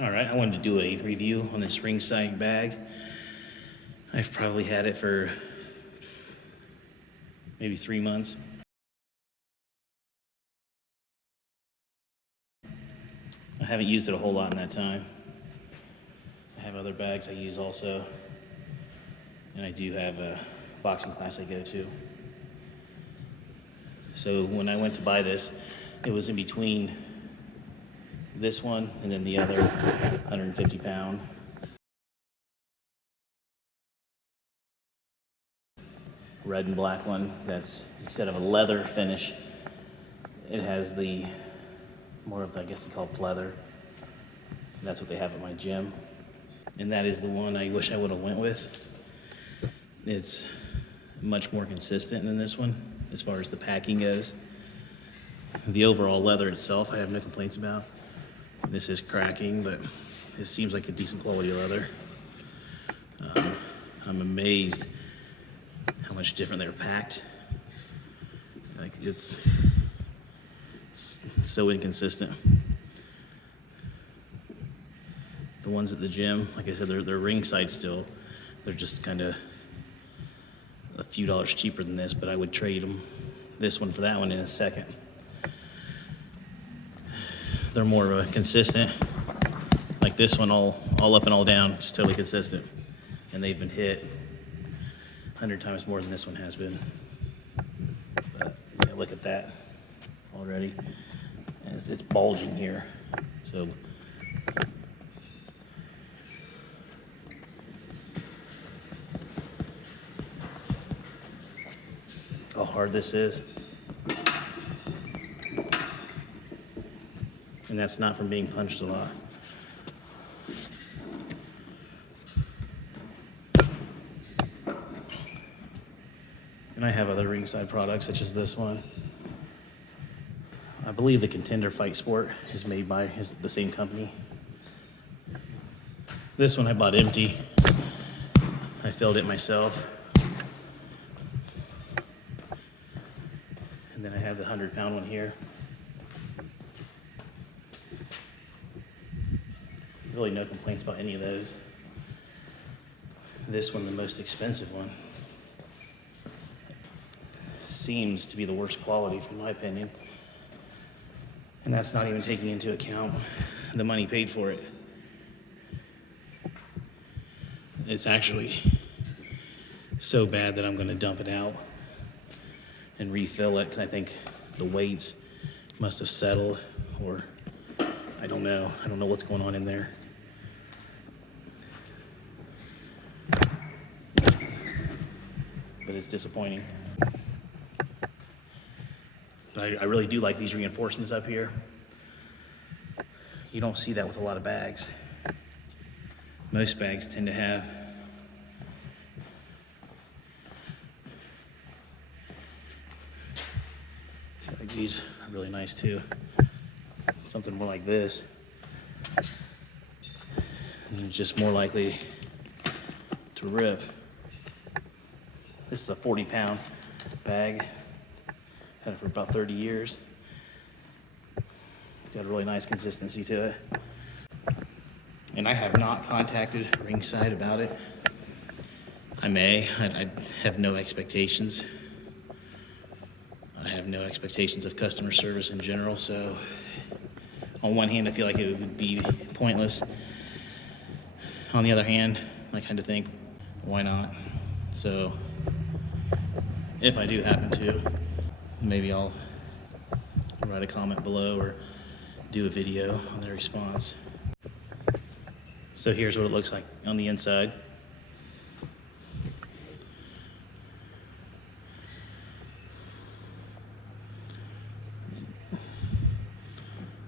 All right, I wanted to do a review on this ringside bag. I've probably had it for maybe 3 months. I haven't used it a whole lot in that time. I have other bags I use also, and I do have a boxing class I go to. So when I went to buy this, it was in between this one and then the other 150-pound. Red and black one that's, instead of a leather finish, it has the more of, I guess you call it pleather. That's what they have at my gym. And that is the one I wish I would have went with. It's much more consistent than this one as far as the packing goes. The overall leather itself, I have no complaints about. This is cracking, but this seems like a decent quality leather. I'm amazed how much different they're packed. Like it's so inconsistent. The ones at the gym, like I said, they're ringside still. They're just kind of a few dollars cheaper than this, but I would trade this one for that one in a second. They're more consistent. Like this one, all up and all down, just totally consistent. And they've been hit 100 times more than this one has been. But yeah, look at that already. It's bulging here. So how hard this is. And that's not from being punched a lot. And I have other ringside products such as this one. I believe the Contender Fight Sport is made by the same company. This one I bought empty. I filled it myself. And then I have the 100-pound one here. Really no complaints about any of those. This one, the most expensive one, seems to be the worst quality from my opinion. And that's not even taking into account the money paid for it. It's actually so bad that I'm going to dump it out and refill it because I think the weights must have settled, or I don't know what's going on in there. But it's disappointing. But I really do like these reinforcements up here. You don't see that with a lot of bags. Most bags tend to have like these are really nice too. Something more like this. And you're just more likely to rip. This is a 40-pound bag. Had it for about 30 years. Got a really nice consistency to it. And I have not contacted Ringside about it. I may. I have no expectations. I have no expectations of customer service in general, so on one hand, I feel like it would be pointless. On the other hand, I kind of think, why not? So if I do happen to, maybe I'll write a comment below or do a video on their response. So here's what it looks like on the inside.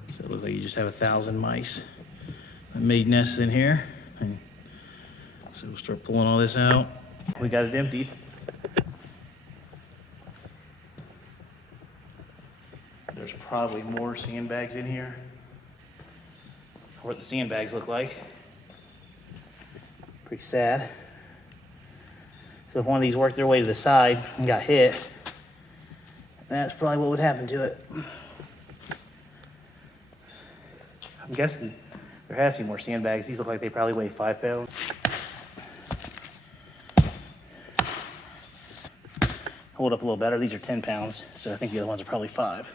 So it looks like you just have 1,000 mice that made nests in here. And so we'll start pulling all this out. We got it emptied. There's probably more sandbags in here. What the sandbags look like. Pretty sad. So if one of these worked their way to the side and got hit, that's probably what would happen to it. I'm guessing There has to be more sandbags. These look like they probably weigh 5 pounds. Hold up a little better. These are 10 pounds, so I think the other ones are probably 5.